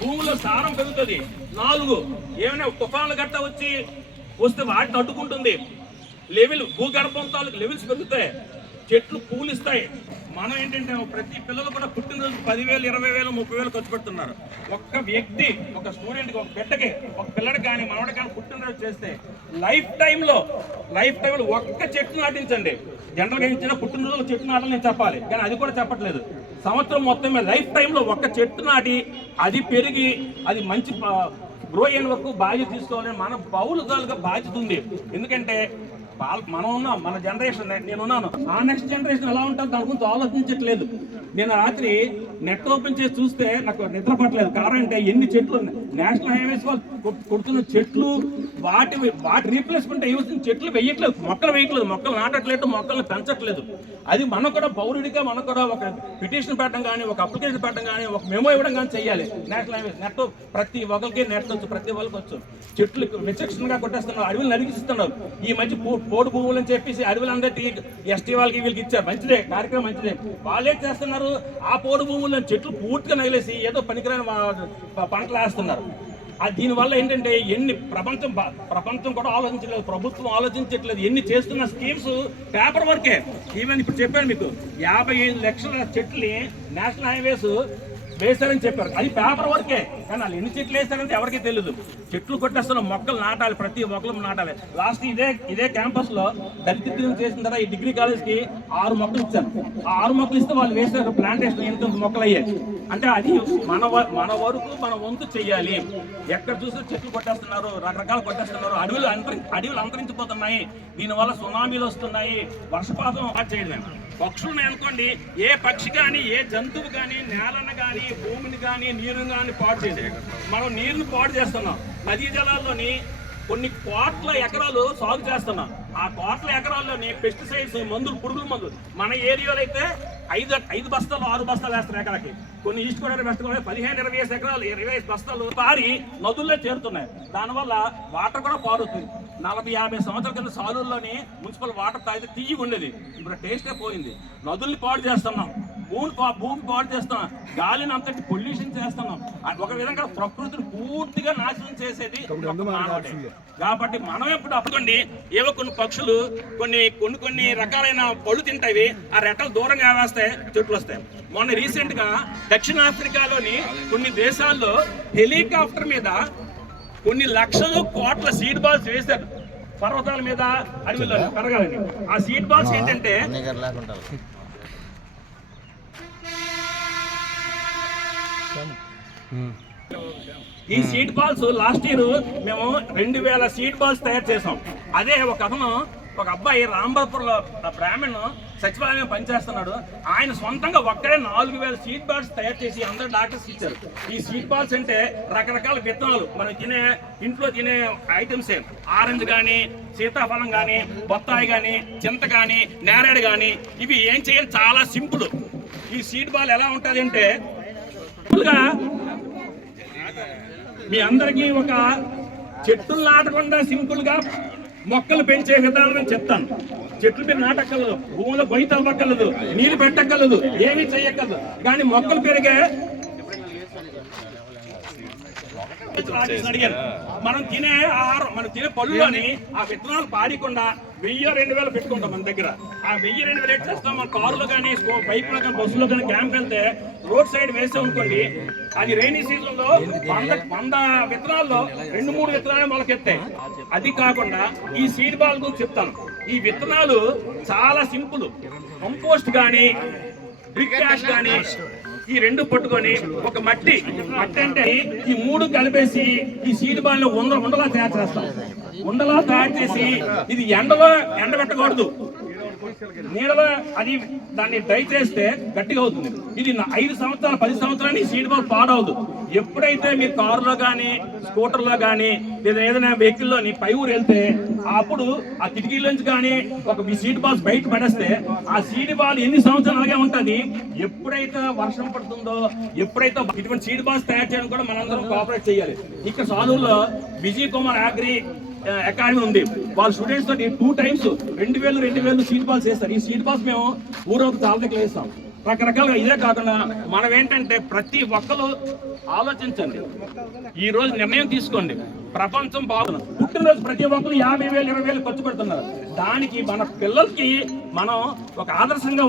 భూమిలో సారం పెరుగుతుంది. 4 ఏమైనా తుఫాన్లు గట్ట వస్తే వాటిని అడ్డుకుంటుంది. భూగర్భం తాలూకు లెవెల్స్ పెరుగుతాయి, చెట్లు పూలిస్తాయి. మనం ఏంటంటే ప్రతి పిల్లలు కూడా పుట్టినరోజు 10,000, 20,000, 30,000 ఖర్చు పెడుతున్నారు. ఒక్క వ్యక్తి, ఒక స్టూడెంట్కి, ఒక బిడ్డకి, ఒక పిల్లడికి కానీ మనవడికి కానీ పుట్టినరోజు చేస్తే లైఫ్ టైంలో ఒక్క చెట్టు నాటించండి. జనరల్గా ఇచ్చిన పుట్టినరోజు చెట్టు నాటాలని నేను చెప్పాలి, కానీ అది కూడా చెప్పట్లేదు. సంవత్సరం మొత్తం మీద లైఫ్ టైంలో ఒక్క చెట్టు నాటి అది పెరిగి అది మంచి గ్రో అయిన వరకు బాధ్యత తీసుకోవాలని మన పౌరులుగా బాధ్యత ఉంది. ఎందుకంటే మనం ఉన్నాం, మన జనరేషన్, నేనున్నాను. ఆ నెక్స్ట్ జనరేషన్ ఎలా ఉంటుందో దాని గురించి ఆలోచించట్లేదు. నేను రాత్రి నెట్ ఓపెన్ చేసి చూస్తే నాకు నిద్ర పట్టలేదు. కారణం అంటే ఎన్ని చెట్లు నేషనల్ హైవేస్ వాళ్ళు కొడుతున్న చెట్లు, వాటి రీప్లేస్మెంట్ అయ్యి చెట్లు వేయట్లేదు, మొక్కలు వేయట్లేదు, మొక్కలు నాటట్లేదు, మొక్కలను పెంచట్లేదు. అది మనం కూడా పౌరుడిగా మనం కూడా ఒక పిటిషన్ పెట్టడం కానీ, ఒక అప్లికేషన్ పెట్టడం కానీ, ఒక మెమో ఇవ్వడం కానీ చెయ్యాలి. నేషనల్ హైవేస్ నెట్ ప్రతి ఒక్కరికి నెట్ వచ్చు, ప్రతి వాళ్ళకి వచ్చు. చెట్లు విచక్షణగా కొట్టేస్తున్నారు, అడవులు నరికిస్తున్నారు. ఈ మధ్య పోడు భూములు అని చెప్పేసి అడవులందరికీ ఎస్టీ వాళ్ళకి వీళ్ళకి ఇచ్చారు. మంచిదే, కార్యక్రమం మంచిదే. వాళ్ళే చేస్తున్నారు, ఆ పోడు భూముల్లో చెట్లు పూర్తిగా నగిలేసి ఏదో పనికిరాని పంటలు వేస్తున్నారు. దీనివల్ల ఏంటంటే ప్రపంచం కూడా ఆలోచించట్లేదు, ప్రభుత్వం ఆలోచించట్లేదు. ఎన్ని చేస్తున్న స్కీమ్స్ పేపర్ వర్కే. ఈవెన్ ఇప్పుడు చెప్పాను మీకు 55 లక్షల చెట్లని నేషనల్ హైవేస్ వేస్తారని చెప్పారు, అది పేపర్ వర్కే. కానీ వాళ్ళు ఎన్ని చెట్లు వేస్తారంటే ఎవరికీ తెలియదు. చెట్లు కొట్టేస్తున్న మొక్కలు నాటాలి, ప్రతి ఒక్కరు నాటాలి. లాస్ట్ ఇదే క్యాంపస్ లో దళితులు చేసిన తర్వాత ఈ డిగ్రీ కాలేజ్ కి 6 మొక్కలు ఇచ్చారు. ఆ 6 మొక్కలు ఇస్తే వాళ్ళు వేసారు ప్లాంటేషన్, ఎంత మొక్కలు అయ్యాయి. అంటే అది మన వరకు మన వంతు చెయ్యాలి. ఎక్కడ చూసినా చెట్లు కొట్టేస్తున్నారు, రకరకాలు కొట్టేస్తున్నారు, అడవులు అంతరించిపోతున్నాయి. దీనివల్ల సునామీలు వస్తున్నాయి, వర్షపాతం చేయడం. పక్షులను అనుకోండి, ఏ పక్షి కానీ, ఏ జంతువు కానీ, నేలను కానీ, భూమిని కానీ, నీరుని కానీ పాడు చేసి మనం నీరుని పాడు చేస్తున్నాం. నదీ జలాల్లోని కొన్ని కోట్ల ఎకరాలు సాగు చేస్తున్నాం. ఆ కోట్ల ఎకరాల్లోని పెస్టిసైడ్స్, మందులు, పురుగుల మందులు. మన ఏరియాలో అయితే 5 బస్తాలు 6 బస్తాలు వేస్తారు ఎకరాకి. కొన్ని ఈస్ట్ గోదావరి, వెస్ట్ గోదావరి 15-20 ఎకరాలు 25 బస్తాలు పారి నదుల్లో చేరుతున్నాయి. దానివల్ల వాటర్ కూడా పారుతుంది. 40-50 సంవత్సరాల కింద సాలూరులోని మున్సిపల్ వాటర్ తాగితే తీయగా ఉండేది, ఇప్పుడు టేస్టే పోయింది. నదుల్ని పాడు చేస్తున్నాం, భూమి పాడు చేస్తున్నాం, గాలిని అంతటి పొల్యూషన్ చేస్తున్నాం. ఒక విధంగా ప్రకృతిని పూర్తిగా నాశనం చేసేది మానవుడే. కాబట్టి మనం ఎప్పుడు అప్పుకోండి, ఏవో కొన్ని పక్షులు కొన్ని రకాలైన పళ్ళు తింటాయి, ఆ రెట్టలు దూరంగా వేస్తే చెట్లు వస్తాయి. మొన్న రీసెంట్ గా దక్షిణాఫ్రికాలోని కొన్ని దేశాల్లో హెలికాప్టర్ మీద కొన్ని లక్షలు కోట్ల సీడ్ బాల్స్ వేశారు పర్వతాల మీద, అడవిలో పెరగాలని. ఆ సీడ్ బాల్స్ ఏంటంటే ఈ సీడ్ బాల్స్ లాస్ట్ ఇయర్ మేము 2000 సీడ్ బాల్స్ తయారు చేసాం. అదే ఒక అబ్బాయి రాంబాపురంలో బ్రాహ్మణ్ సచివాలయం పనిచేస్తున్నాడు. ఆయన సొంతంగా ఒక్కడే 4000 సీడ్ బాల్స్ తయారు చేసి అందరు డాక్టర్స్ ఇచ్చారు. ఈ సీడ్ బాల్స్ అంటే రకరకాల విత్తనాలు, మనం ఇంట్లో తినే ఐటమ్సే. ఆరెంజ్ కానీ, సీతాఫలం కానీ, బొత్తాయి కానీ, చింత కానీ, నేరేడు కానీ, ఇవి ఏం చేయాలి, చాలా సింపుల్. ఈ సీడ్ బాల్ ఎలా ఉంటుంది అంటే మీ అందరికీ ఒక చెట్లు నాటకుండా సింపుల్ గా మొక్కలు పెంచే విధానం చెప్తాను. చెట్లు మీరు నాటక్కర్లేదు, భూమిలో గొయ్యి తవ్వక్కర్లేదు, నీళ్ళు పెట్టక్కర్లేదు, ఏమీ చెయ్యక్కర్లేదు. కానీ మొక్కలు పెరిగే అడిగారు. మనం తినే ఆహారం, మనం తినే పళ్ళులోని ఆ విత్తనాలు పాడకుండా 1000-2000 పెట్టుకుంటాం మన దగ్గర. ఆ 1000-2000 ఏం చేస్తాం, మన కారులో కానీ, బైక్లో కానీ, బస్సులో కానీ క్యాంప్ వెళ్తే రోడ్ సైడ్ వేసాం అనుకోండి, అది రైనీ సీజన్ లో 100 విత్తనాల్లో 2-3 విత్తనాలు మొలకెత్తాయి. అది కాకుండా ఈ సీడ్ బాల్ గురించి చెప్తాను. ఈ విత్తనాలు చాలా సింపుల్. కంపోస్ట్ కానీ, బ్రిక్ యాష్ కానీ, ఈ 2 పట్టుకొని ఒక మట్టి అంటే ఈ 3 కలిపేసి ఈ సీడ్ బాల్ ఉండలా తయారు చేస్తాం. ఉండలా తయారు చేసి ఇది ఎండబెట్టకూడదు, నీడలో అది దాన్ని డ్రై చేస్తే గట్టిగా అవుతుంది. ఇది 5 సంవత్సరాలు 10 సంవత్సరాలు ఈ సీడ్ బాల్ పాడవద్దు. ఎప్పుడైతే మీరు కారులో కానీ, స్కూటర్లో కానీ, లేదా ఏదైనా వెహికల్లోని పై ఊరు వెళ్తే అప్పుడు ఆ కిటికీలోంచి కానీ ఒక సీడ్ బాల్స్ బయట పడేస్తే ఆ సీడ్ బాల్ ఎన్ని సంవత్సరాలు అలాగే ఉంటుంది. ఎప్పుడైతే వర్షం పడుతుందో, ఎప్పుడైతే ఇటువంటి సీడ్ బాల్స్ తయారు చేయడం కూడా మనందరం కోఆపరేట్ చేయాలి. ఇక్కడ సాలూరులో విజయ్ కుమార్ అగ్రి అకాడమీ ఉంది. వాళ్ళ స్టూడెంట్స్ తో 2 times 2000 సీడ్ బాల్స్ వేస్తారు. ఈ సీడ్ బాల్స్ మేము ఊరొక చాలా దగ్గర వేస్తాం. రకరకాలుగా. ఇదే కాకుండా మనం ఏంటంటే ప్రతి ఒక్కరు ఆలోచించండి, ఈ రోజు నిర్ణయం తీసుకోండి. ప్రపంచం బాగుంది, పుట్టినరోజు ప్రతి ఒక్కరు 50,000 20,000 ఖర్చు పెడుతున్నారు. దానికి మన పిల్లలకి మనం ఒక ఆదర్శంగా